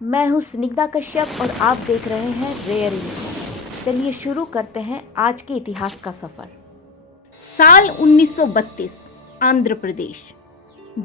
मैं हूँ स्निग्धा कश्यप और आप देख रहे हैं रेयर इन्फो। चलिए शुरू करते हैं आज के इतिहास का सफर। साल 1932, आंध्र प्रदेश।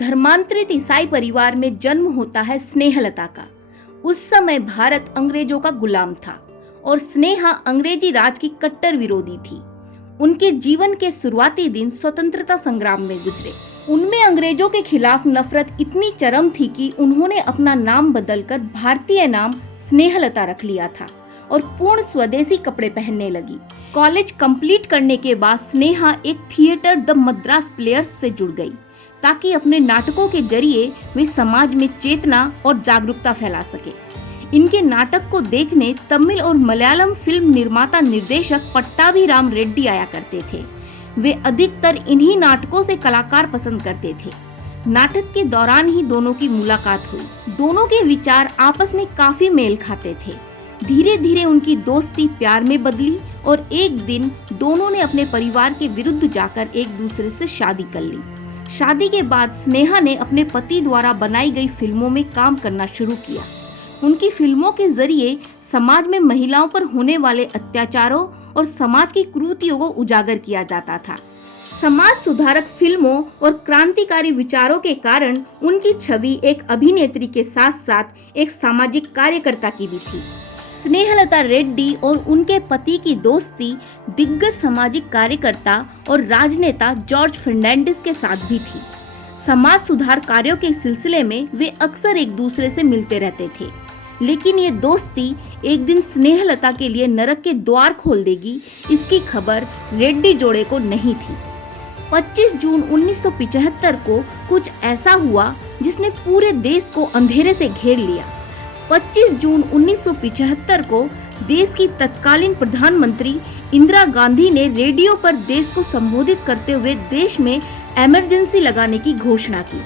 धर्मांतरित ईसाई परिवार में जन्म होता है स्नेहलता का। उस समय भारत अंग्रेजों का गुलाम था और स्नेहा अंग्रेजी राज की कट्टर विरोधी थी। उनके जीवन के शुरुआती दिन स्वतंत्रता संग्राम में गुजरे। उनमें अंग्रेजों के खिलाफ नफरत इतनी चरम थी कि उन्होंने अपना नाम बदलकर भारतीय नाम स्नेहलता रख लिया था और पूर्ण स्वदेशी कपड़े पहनने लगी। कॉलेज कंप्लीट करने के बाद स्नेहा एक थिएटर द मद्रास प्लेयर्स से जुड़ गई ताकि अपने नाटकों के जरिए वे समाज में चेतना और जागरूकता फैला सके। इनके नाटक को देखने तमिल और मलयालम फिल्म निर्माता निर्देशक पट्टाभिराम रेड्डी आया करते थे। वे अधिकतर इन्हीं नाटकों से कलाकार पसंद करते थे। नाटक के दौरान ही दोनों की मुलाकात हुई। दोनों के विचार आपस में काफी मेल खाते थे। धीरे धीरे उनकी दोस्ती प्यार में बदली और एक दिन दोनों ने अपने परिवार के विरुद्ध जाकर एक दूसरे से शादी कर ली। शादी के बाद स्नेहा ने अपने पति द्वारा बनाई गई फिल्मों में काम करना शुरू किया। उनकी फिल्मों के जरिए समाज में महिलाओं पर होने वाले अत्याचारों और समाज की कुरीतियों को उजागर किया जाता था। समाज सुधारक फिल्मों और क्रांतिकारी विचारों के कारण उनकी छवि एक अभिनेत्री के साथ साथ एक सामाजिक कार्यकर्ता की भी थी। स्नेहलता रेड्डी और उनके पति की दोस्ती दिग्गज सामाजिक कार्यकर्ता और राजनेता जॉर्ज फर्नांडिस के साथ भी थी। समाज सुधार कार्यों के सिलसिले में वे अक्सर एक दूसरे से मिलते रहते थे, लेकिन ये दोस्ती एक दिन स्नेहलता के लिए नरक के द्वार खोल देगी, इसकी खबर रेड्डी जोड़े को नहीं थी। 25 जून 1975 को कुछ ऐसा हुआ जिसने पूरे देश को अंधेरे से घेर लिया। 25 जून 1975 को देश की तत्कालीन प्रधानमंत्री इंदिरा गांधी ने रेडियो पर देश को संबोधित करते हुए देश में इमरजेंसी लगाने की घोषणा की।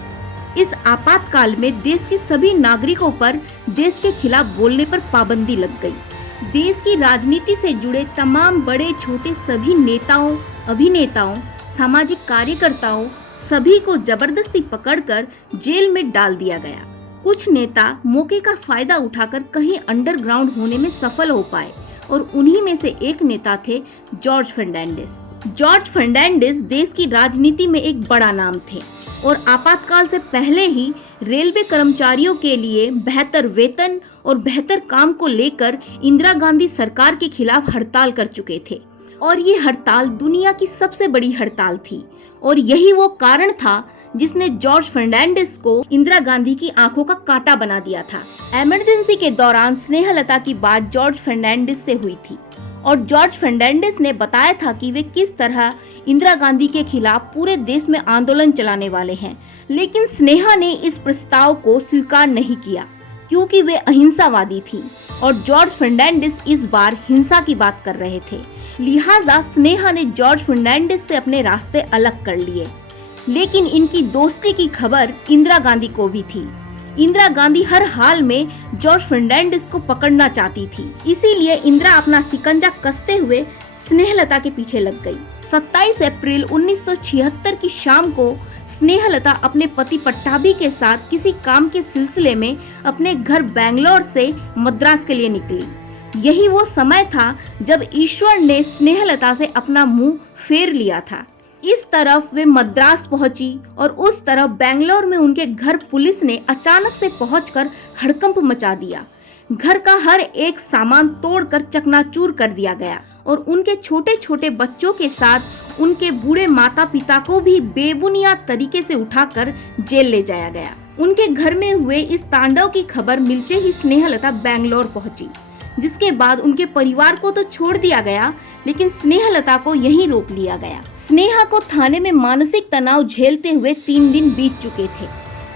इस आपातकाल में देश के सभी नागरिकों पर देश के खिलाफ बोलने पर पाबंदी लग गई। देश की राजनीति से जुड़े तमाम बड़े छोटे सभी नेताओं, अभिनेताओं, सामाजिक कार्यकर्ताओं सभी को जबरदस्ती पकड़कर जेल में डाल दिया गया। कुछ नेता मौके का फायदा उठाकर कहीं अंडरग्राउंड होने में सफल हो पाए और उन्हीं में से एक नेता थे जॉर्ज फर्नांडिस। जॉर्ज फर्नांडिस देश की राजनीति में एक बड़ा नाम थे और आपातकाल से पहले ही रेलवे कर्मचारियों के लिए बेहतर वेतन और बेहतर काम को लेकर इंदिरा गांधी सरकार के खिलाफ हड़ताल कर चुके थे और ये हड़ताल दुनिया की सबसे बड़ी हड़ताल थी और यही वो कारण था जिसने जॉर्ज फर्नांडिस को इंदिरा गांधी की आंखों का कांटा बना दिया था। इमरजेंसी के दौरान स्नेहलता की बात जॉर्ज फर्नांडिस से हुई थी और जॉर्ज फर्नांडिस ने बताया था कि वे किस तरह इंदिरा गांधी के खिलाफ पूरे देश में आंदोलन चलाने वाले हैं, लेकिन स्नेहा ने इस प्रस्ताव को स्वीकार नहीं किया क्योंकि वे अहिंसावादी थी और जॉर्ज फर्नांडिस इस बार हिंसा की बात कर रहे थे। लिहाजा स्नेहा ने जॉर्ज फर्नांडिस से अपने रास्ते अलग कर लिए, लेकिन इनकी दोस्ती की खबर इंदिरा गांधी को भी थी। इंदिरा गांधी हर हाल में जॉर्ज फर्नांडिस को पकड़ना चाहती थी, इसीलिए इंदिरा अपना शिकंजा कसते हुए स्नेहलता के पीछे लग गई। 27 अप्रैल 1976 की शाम को स्नेहलता अपने पति पट्टाभी के साथ किसी काम के सिलसिले में अपने घर बेंगलोर से मद्रास के लिए निकली। यही वो समय था जब ईश्वर ने स्नेहलता से अपना मुंह फेर लिया था। इस तरफ वे मद्रास पहुंची और उस तरफ बेंगलोर में उनके घर पुलिस ने अचानक से पहुंचकर हड़कंप मचा दिया। घर का हर एक सामान तोड़कर चकनाचूर कर दिया गया और उनके छोटे छोटे बच्चों के साथ उनके बूढ़े माता पिता को भी बेबुनियाद तरीके से उठाकर जेल ले जाया गया। उनके घर में हुए इस तांडव की खबर मिलते ही स्नेहलता बेंगलोर पहुंची, जिसके बाद उनके परिवार को तो छोड़ दिया गया, लेकिन स्नेहलता को यहीं रोक लिया गया। स्नेहा को थाने में मानसिक तनाव झेलते हुए 3 दिन बीत चुके थे,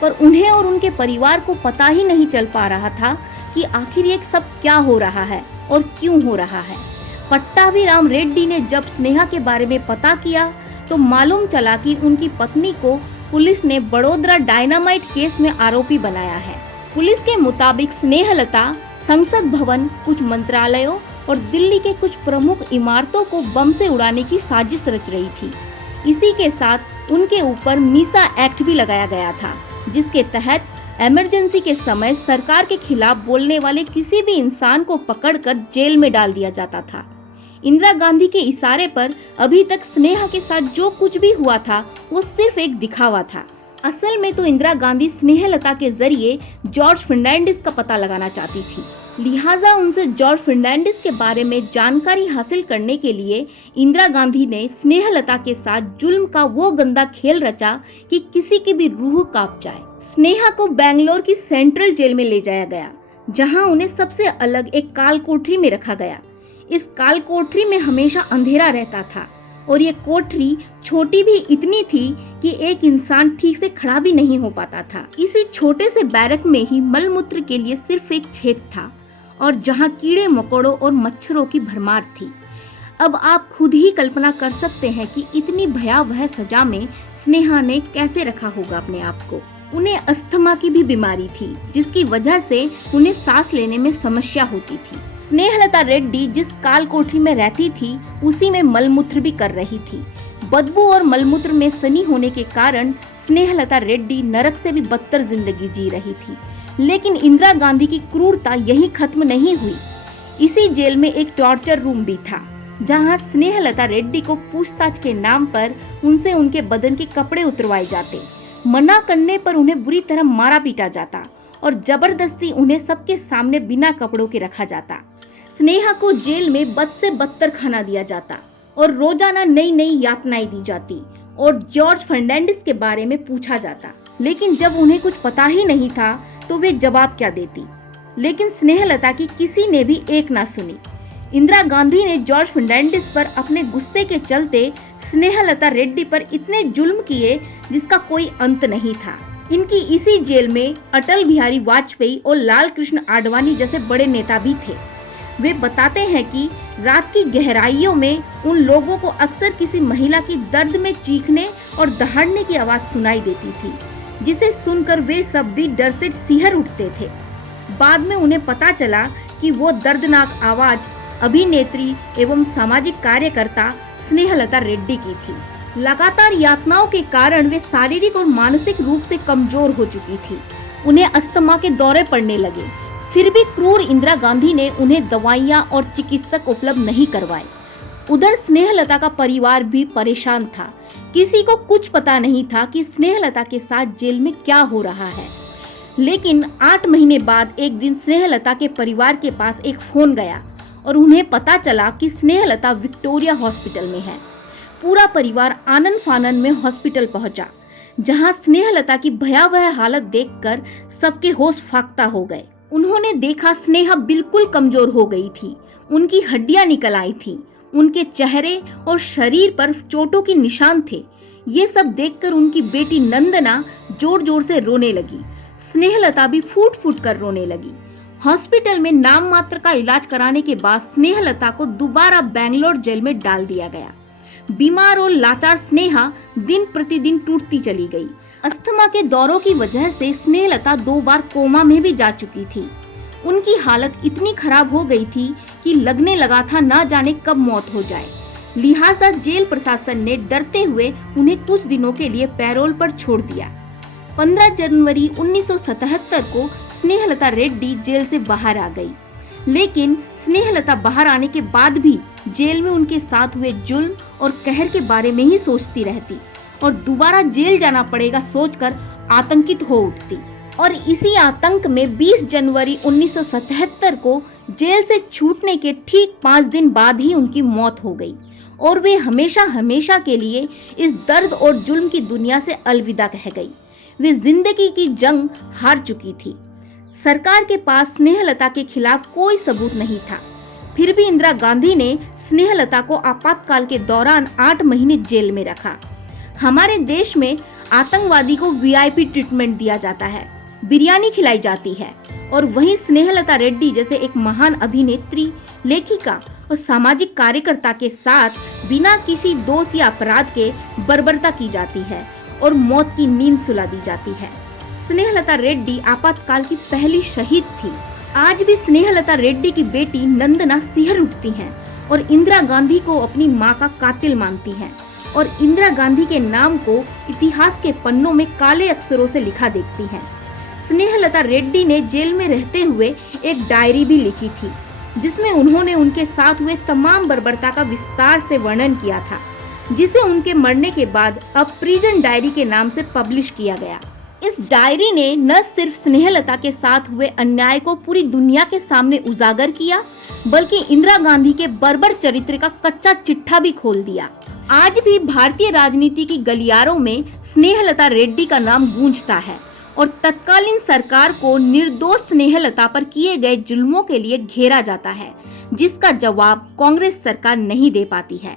पर उन्हें और उनके परिवार को पता ही नहीं चल पा रहा था कि आखिर ये सब क्या हो रहा है और क्यों हो रहा है। पट्टाभिराम रेड्डी ने जब स्नेहा के बारे में पता किया तो मालूम चला कि उनकी पत्नी को पुलिस ने बड़ोदरा डायनामाइट केस में आरोपी बनाया है। पुलिस के मुताबिक स्नेहलता संसद भवन, कुछ मंत्रालयों और दिल्ली के कुछ प्रमुख इमारतों को बम से उड़ाने की साजिश रच रही थी। इसी के साथ उनके ऊपर मीसा एक्ट भी लगाया गया था, जिसके तहत इमरजेंसी के समय सरकार के खिलाफ बोलने वाले किसी भी इंसान को पकड़कर जेल में डाल दिया जाता था। इंदिरा गांधी के इशारे पर अभी तक स्नेहा के साथ जो कुछ भी हुआ था वो सिर्फ एक दिखावा था। असल में तो इंदिरा गांधी स्नेहलता के जरिए जॉर्ज फर्नांडिस का पता लगाना चाहती थी। लिहाजा उनसे जॉर्ज फर्नांडिस के बारे में जानकारी हासिल करने के लिए इंदिरा गांधी ने स्नेहलता के साथ जुल्म का वो गंदा खेल रचा कि किसी की भी रूह कांप जाए। स्नेहा को बेंगलोर की सेंट्रल जेल में ले जाया गया, जहां उन्हें सबसे अलग एक काल कोठरी में रखा गया। इस काल कोठरी में हमेशा अंधेरा रहता था और ये कोठरी छोटी भी इतनी थी कि एक इंसान ठीक से खड़ा भी नहीं हो पाता था। इसी छोटे से बैरक में ही मलमूत्र के लिए सिर्फ एक छेद था और जहां कीड़े मकोड़ों और मच्छरों की भरमार थी। अब आप खुद ही कल्पना कर सकते हैं कि इतनी भयावह सजा में स्नेहा ने कैसे रखा होगा अपने आप को। उन्हें अस्थमा की भी बीमारी थी, जिसकी वजह से उन्हें सांस लेने में समस्या होती थी। स्नेहलता रेड्डी जिस काल कोठरी में रहती थी उसी में मलमूत्र भी कर रही थी। बदबू और मलमूत्र में सनी होने के कारण स्नेहलता रेड्डी नरक से भी बदतर जिंदगी जी रही थी। लेकिन इंदिरा गांधी की क्रूरता यही खत्म नहीं हुई। इसी जेल में एक टॉर्चर रूम भी था, जहां स्नेहलता रेड्डी को पूछताछ के नाम पर उनसे उनके बदन के कपड़े उतरवाए जाते। मना करने पर उन्हें बुरी तरह मारा पीटा जाता और जबरदस्ती उन्हें सबके सामने बिना कपड़ों के रखा जाता। स्नेहा को जेल में बद से बदतर खाना दिया जाता और रोजाना नई नई यातनाएं दी जाती और जॉर्ज फर्नांडिस के बारे में पूछा जाता। लेकिन जब उन्हें कुछ पता ही नहीं था तो वे जवाब क्या देती। लेकिन स्नेहलता की किसी ने भी एक ना सुनी। इंदिरा गांधी ने जॉर्ज फर्नांडिस पर अपने गुस्से के चलते स्नेहलता रेड्डी पर इतने जुल्म किए जिसका कोई अंत नहीं था। इनकी इसी जेल में अटल बिहारी वाजपेयी और लाल कृष्ण आडवाणी जैसे बड़े नेता भी थे। वे बताते हैं कि रात की गहराइयों में उन लोगों को अक्सर किसी महिला की दर्द में चीखने और दहाड़ने की आवाज सुनाई देती थी, जिसे सुनकर वे सब भी डर से सिहर उठते थे। बाद में उन्हें पता चला कि वो दर्दनाक आवाज अभिनेत्री एवं सामाजिक कार्यकर्ता स्नेहलता रेड्डी की थी। लगातार यातनाओं के कारण वे शारीरिक और मानसिक रूप से कमजोर हो चुकी थी। उन्हें अस्थमा के दौरे पड़ने लगे। फिर भी क्रूर इंदिरा गांधी ने उन्हें दवाइयां और चिकित्सक उपलब्ध नहीं करवाए। उधर स्नेहलता का परिवार भी परेशान था। किसी को कुछ पता नहीं था कि स्नेहलता के साथ जेल में क्या हो रहा है। लेकिन 8 महीने बाद एक दिन स्नेहलता के परिवार के पास एक फोन गया और उन्हें पता चला कि स्नेहलता विक्टोरिया हॉस्पिटल में है। पूरा परिवार आनन फानन में हॉस्पिटल पहुंचा, जहां स्नेहलता की भयावह हालत देखकर सबके होश फाख्ता हो गए। उन्होंने देखा स्नेहा बिल्कुल कमजोर हो गई थी। उनकी हड्डियां निकल आई थी। उनके चेहरे और शरीर पर चोटों के निशान थे। ये सब देखकर उनकी बेटी नंदना जोर जोर से रोने लगी। स्नेहलता भी फूट फूट कर रोने लगी। हॉस्पिटल में नाम मात्र का इलाज कराने के बाद स्नेहलता को दोबारा बेंगलोर जेल में डाल दिया गया। बीमार और लाचार स्नेहा दिन प्रतिदिन टूटती चली गई। अस्थमा के दौरों की वजह से स्नेहलता 2 बार कोमा में भी जा चुकी थी। उनकी हालत इतनी खराब हो गई थी कि लगने लगा था न जाने कब मौत हो जाए। लिहाजा जेल प्रशासन ने डरते हुए उन्हें कुछ दिनों के लिए पैरोल पर छोड़ दिया। 15 जनवरी 1977 को स्नेहलता रेड्डी जेल से बाहर आ गई। लेकिन स्नेहलता बाहर आने के बाद भी जेल में उनके साथ हुए जुल्म और कहर के बारे में ही सोचती रहती और दोबारा जेल जाना पड़ेगा सोचकर आतंकित हो उठती। और इसी आतंक में 20 जनवरी 1977 को जेल से छूटने के ठीक 5 दिन बाद ही उनकी मौत हो गई और वे हमेशा हमेशा के लिए इस दर्द और जुल्म की दुनिया से अलविदा कह गई। वे जिंदगी की जंग हार चुकी थी। सरकार के पास स्नेहलता के खिलाफ कोई सबूत नहीं था। फिर भी इंदिरा गांधी ने स्नेहलता को आपातकाल के दौरान 8 महीने जेल में रखा। हमारे देश में आतंकवादी को वीआईपी ट्रीटमेंट दिया जाता है, बिरयानी खिलाई जाती है, और वहीं स्नेहलता रेड्डी जैसे एक महान अभिनेत्री, लेखिका और सामाजिक कार्यकर्ता के साथ बिना किसी दोष या अपराध के बर्बरता की जाती है और मौत की नींद सुला दी जाती है। स्नेहलता रेड्डी आपातकाल की पहली शहीद थी। आज भी स्नेहलता रेड्डी की बेटी नंदना सिहर उठती हैं और इंदिरा गांधी को अपनी मां का कातिल मानती हैं और इंदिरा गांधी के नाम को इतिहास के पन्नों में काले अक्षरों से लिखा देखती हैं। स्नेहलता रेड्डी ने जेल में रहते हुए एक डायरी भी लिखी थी, जिसमें उन्होंने उनके साथ हुए तमाम बर्बरता का विस्तार से वर्णन किया था, जिसे उनके मरने के बाद अब प्रिजन डायरी के नाम से पब्लिश किया गया। इस डायरी ने न सिर्फ स्नेहलता के साथ हुए अन्याय को पूरी दुनिया के सामने उजागर किया, बल्कि इंदिरा गांधी के बर्बर चरित्र का कच्चा चिट्ठा भी खोल दिया। आज भी भारतीय राजनीति की गलियारों में स्नेहलता रेड्डी का नाम गूंजता है और तत्कालीन सरकार को निर्दोष स्नेहलता पर किए गए जुल्मों के लिए घेरा जाता है, जिसका जवाब कांग्रेस सरकार नहीं दे पाती है।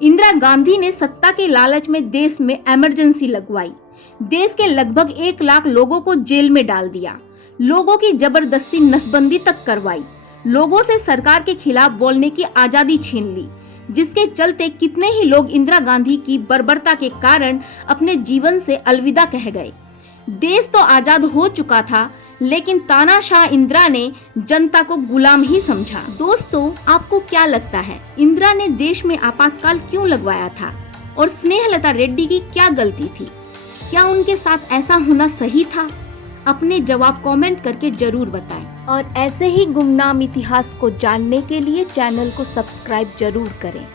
इंदिरा गांधी ने सत्ता के लालच में देश में इमरजेंसी लगवाई, देश के लगभग 1 लाख लोगों को जेल में डाल दिया, लोगों की जबरदस्ती नसबंदी तक करवाई, लोगों से सरकार के खिलाफ बोलने की आजादी छीन ली, जिसके चलते कितने ही लोग इंदिरा गांधी की बर्बरता के कारण अपने जीवन से अलविदा कह गए। देश तो आजाद हो चुका था, लेकिन तानाशाह इंदिरा ने जनता को गुलाम ही समझा। दोस्तों, आपको क्या लगता है, इंदिरा ने देश में आपातकाल क्यों लगवाया था और स्नेहलता रेड्डी की क्या गलती थी? क्या उनके साथ ऐसा होना सही था? अपने जवाब कमेंट करके जरूर बताएं। और ऐसे ही गुमनाम इतिहास को जानने के लिए चैनल को सब्सक्राइब जरूर करें।